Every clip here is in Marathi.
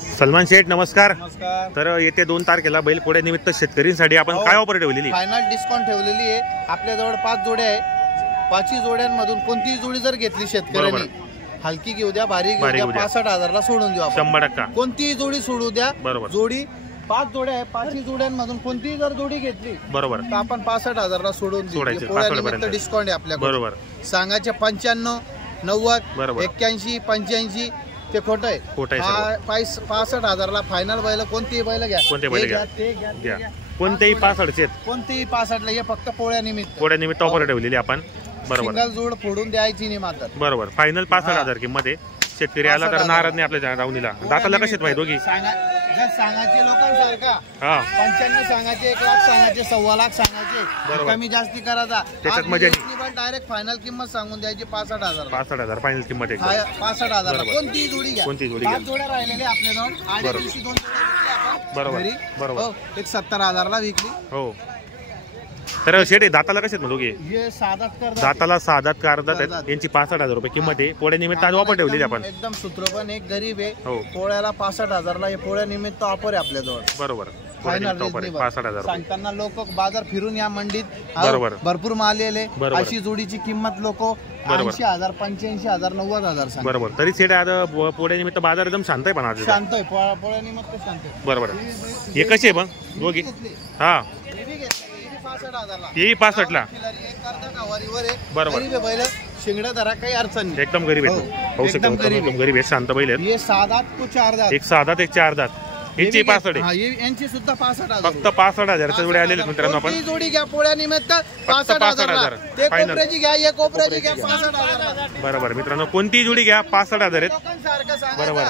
सलमान शेठ नमस्कार। नमस्कार। तर येते 2 तारखेला बैलपोळ्या निमित्त शेतकऱ्यांसाठी आपण काय ऑफर ठेवलेली? फायनल डिस्काउंट ठेवलेली आहे। आपल्याजवळ 5 जोड्या आहे। 5 जोड्यांमधून कोणतीही जोडी जर घेतली शेतकऱ्यांनी, हलकी घेऊ द्या भारी घेऊ द्या, 65,000 ला सोडून देऊ आपण। 100% कोणतीही जोडी सोडू द्या। जोडी 5 जोड्या आहे। 5 जोड्यांमधून कोणतीही जर जोडी घेतली बरोबर तर आपण 65,000 ला सोडून देऊ। पोळ्यानिमित्त डिस्काउंट आहे आपल्याकडे। बरोबर सांगायचे 95, 90, 81, 85 ते खोट आहे। 65,000 ला फायनल बैल कोणतीही बैल घ्या। ते घ्या कोणतेही 65 कोणतेही 65 ला, हे फक्त पोळ्यानिमित्त ऑफर ठेवलेली आपण। बरोबर सिंगल जोड फोडून द्यायची नाही मात्र। बरोबर फायनल 65,000 किंमत आहे। शेतकरी आला तर नाराज नाही आपल्या रावणीला। दाताला कसे आहेत दोघी? सांगायचे लोकांसारखा 95 सांगायचे, 1 लाख सांगायचे, 1.25 लाख सांगायचे, कमी जास्ती करायचा। त्याच्यात मजा डायरेक्ट फायनल किंमत सांगून द्यायची 65,000। 65,000 फायनल किंमत आहे। 65,000 कोणतीही जोडी घ्या। 5 जोड्या राहिलेले आपल्याजवळ। आधी दिवशी 2 जोड्या विकली आपण। बरोबर एक 70,000 ला विकली। हो तर शेडे दाताला कसे आहेत दोघे? दाताला 6 दात करतात यांची 65,000 रुपये किंमत आहे। पोळ्या निमित्त आज ऑफर ठेवलेली आपण। एकदम सूत्रपण एक गरीब आहे। पोळ्याला 65,000 ला, हे पोळ्या निमित्त ऑफर आहे आपल्याजवळ। बरोबर फायनल ऑफर आहे 65,000 सांगताना लोक बाजार फिरून या मंडीत भरपूर माल येले। अशी जोडीची किंमत लोक 80,000, 85,000, 90,000 सांगतात। बरोबर तरी शेडे आज पोळ्या निमित्त बाजार एकदम शांत आहे। पण आज शांत आहे, पोळ्या निमित्त शांत आहे। बरोबर हे कसे मग दोघी? हा ही 65 ला बरोबर शिंगडा धरा काही अडचण नाही। एकदम गरीब आहे। एकदम गरीब आहे, शांत बैल आहेत। हे 6 दात तो 4 दात, एक 6 दात एक 4 दात। यांची 65 आहे, यांची सुद्धा 65,000। फक्त 65,000 च्या जोड्या आलेले मित्रांनो आपण। ही जोडी घ्या पोळ्या निमित्त 65,000। ते कोपऱ्याची घ्या, एक कोपऱ्याची घ्या 65,000। बरोबर मित्रांनो कोणती जोडी घ्या 65,000 आहेत। बरोबर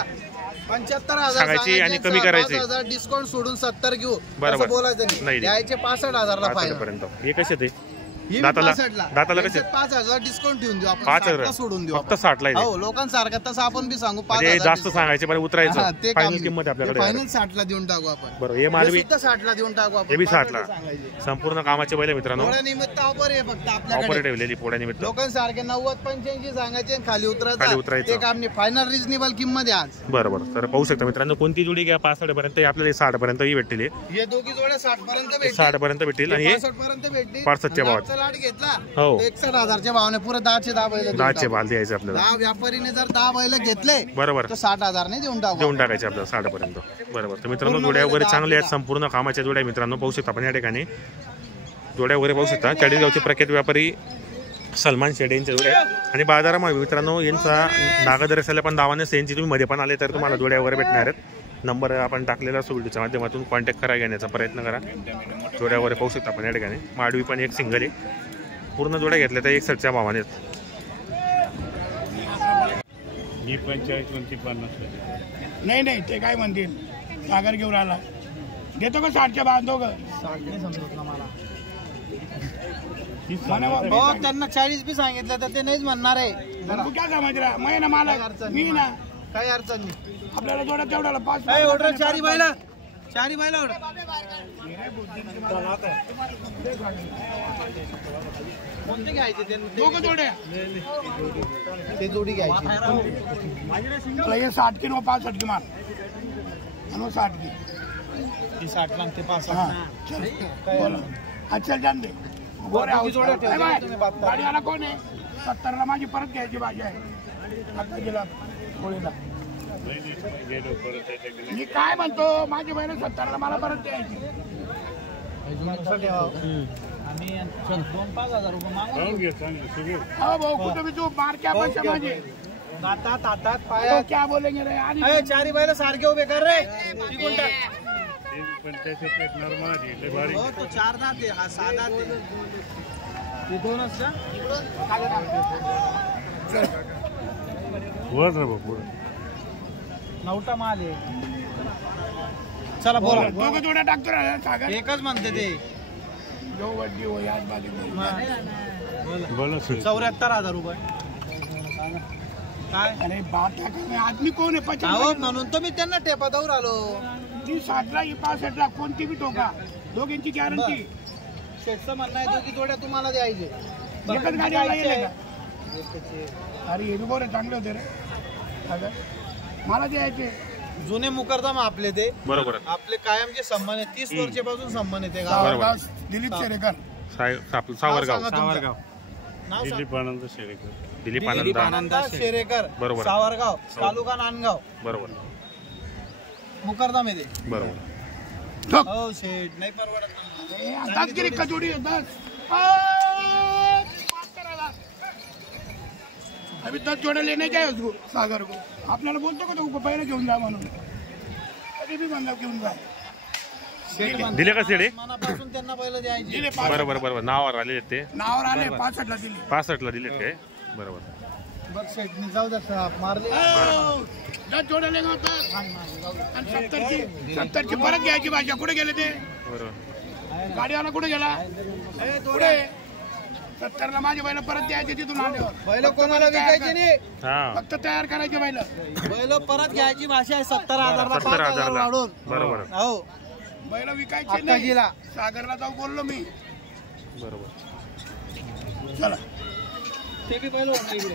75,000 सांगायची आणि कमी करायची। डिस्काउंट सोडून 70 घेऊ बरोबर बोलायचं नाही। द्यायचे 65,000 ला पर्यंत। हे कसे ते दाताला कसे? 5,000 डिस्काउंट ठेवून देऊ आपण। 5,000 सोडून देऊ फक्त 60 ला। हो लोकांसारखं तसं आपण बी सांगू जास्त सांगायचे बरं उतरायचं। फायनल किंमत आपल्याकडे फायनल 60 ला देऊन टाकू आपण। बरोबर हे माल बी 60 ला देऊन टाकू आपण। हे बी 60 ला संपूर्ण कामाचे बैल मित्रांनो। पोळ्या निमित्त ऑफर आहे फक्त आपल्याकडे। ऑफर ठेवलेली पोळ्या निमित्त। लोकांसारखे 90, 85 सांगायचे, खाली उतरायचं ते काम नाही। फायनल रिजनेबल किंमत आहे आज। बरोबर तर पाहू शकता मित्रांनो कोणती जोडी घ्या 65 पर्यंत आपल्याला 60 पर्यंत ही भेटतील। हे दोघी जोड्या 60 पर्यंत भेटतील। 60 पर्यंत भेटतील आणि 65 पर्यंत भेटतील। 65 च्या भावात लाट घेतला हो 61,000 च्या भावाने पुरे 10 चे 10 बैल 10 चे भाव द्यायचे आपल्याला। 10 व्यापारीने जर 10 बैल घेतले बरोबर तर 60,000 ने देऊन टाकायचे आपल्याला 60 पर्यंत। बरोबर तर मित्रांनो जोड्या वगैरे चांगले आहेत, संपूर्ण कामाच्या जोड्या मित्रांनो पाहू शकता आपण या ठिकाणी। जोड्या वगैरे पाहू शकता चाळीसगावचे प्रख्यात व्यापारी सलमान शेड यांच्या जोड्या। आणि बाजारामध्ये मित्रांनो यांचा नागदर्शाला पण दावा नसते, यांची तुम्ही मध्ये पण आले तर तुम्हाला जोड्या वगैरे भेटणार आहेत। नंबर आपण टाकलेला असतो व्हिडिओच्या माध्यमातून कॉन्टॅक्ट करा, घेण्याचा प्रयत्न करा। जोड्या वगैरे पाहू शकता आपण या ठिकाणी। माडवी पण एक सिंगल आहे। पूर्ण जोड्या घेतल्या तर 61च्या भावाने। 45-50 नाही ते काय म्हणतील सागर घेऊन आला घेतो का 60च्या बांधतो का? 60 नाही समजत ना मला। त्यांना 40 बी सांगितलं तर ते नाहीच म्हणणार आहे। तू काय समजला मैं ना मला मी ना काही अडचण नाही। आपल्याला जोड्या तेवढ्याला 5 ऑर्डर 4 बैला कोणते घ्यायचे? दोघं जोड्या ते जोडी घ्यायची। 60 की 65 की माल आणि 60 की 60 ला ते 65 अच्छा जान दे गाडीवाला कोण आहे? 70 ला माझी परत घ्यायची भाजी आहे। आता गेला कोळीला मी काय म्हणतो माझी बहीण 70 ला मला परत द्यायची। आम्ही 2-5,000 रुपये मागू। हो भाऊ कुठं भी तू मार क्या पैसे माझे तातात पाया क्या बोलेंगे रे? आणि 4 बैल सारखे उभे कर रे। टिकून टाक। तो 4 दात आहे, हा 6 दात आहे। ते 2च का? वर रे बापू नवटा माल आहे। चला बोला दोघं जोड्या टाकतो रे सागर। एकच म्हणते ते जो वड्डी हो याद बाली बोला 74,000 रुपये काय? अरे बात आदमी कोण आहे? 50 म्हणून तर मी त्यांना टेपा देऊन आलो। ती 60 ला 65 ला कोणती बी टोका दोघांची गॅरंटी। शेठचं म्हणणं आहे दोघी जोड्या तुम्हाला द्यायचे। एकच गाडीवाला येईल का? अरे हे बी बरे चांगले होते रे मला द्यायचे। जुने मुकरदम आपले ते बरोबर आपले कायमचे सन्मान आहे 30 वर्षापासून सन्मान आहे ते बरोबर. गावात. दिलीप शेरेकर आपलं सावरगाव नाव सांगा. नाव सांगा. दिलीप आनंद शेरेकर बरोबर. सावरगाव तालुका नांदगाव बरोबर मुकरदम आहे ते. बरोबर हो शेठ नाही परवडत. आताच गिरी कचोडी येतात अभी 10 जोड़े लेने जाए उसको सागर को आपल्याला बोलतो का तो पहिला घेऊन जा म्हणून कधी बी म्हणलं घेऊन जा दिले का शेडे मनापासून त्यांना पहिलं द्यायचे. दिले 5 बरोबर बरोबर नावावर आले ते नावावर आले 65 ला दिले 65 ला दिलेत काय बरोबर बघ शेठने जाऊ द्या मारले 10 जोड़े लेगा होता आणि 70 ची परत घ्यायची भाषा कुठे गेले ते बरोबर गाडीवाला कुठे गेला पुढे 70 ला माझे बैल परत द्यायचे तिथून आल्यावर बैल कोणाला विकायची नाही हा फक्त तयार करायचे बैल बैल परत घ्यायची भाषा आहे 70,000 ला 5,000 वाढून बरोबर हो बैल विकायचे नाही अक्काजीला. सागरला जाऊ बोललो मी बरोबर चला ते बी बैल होणार इकडे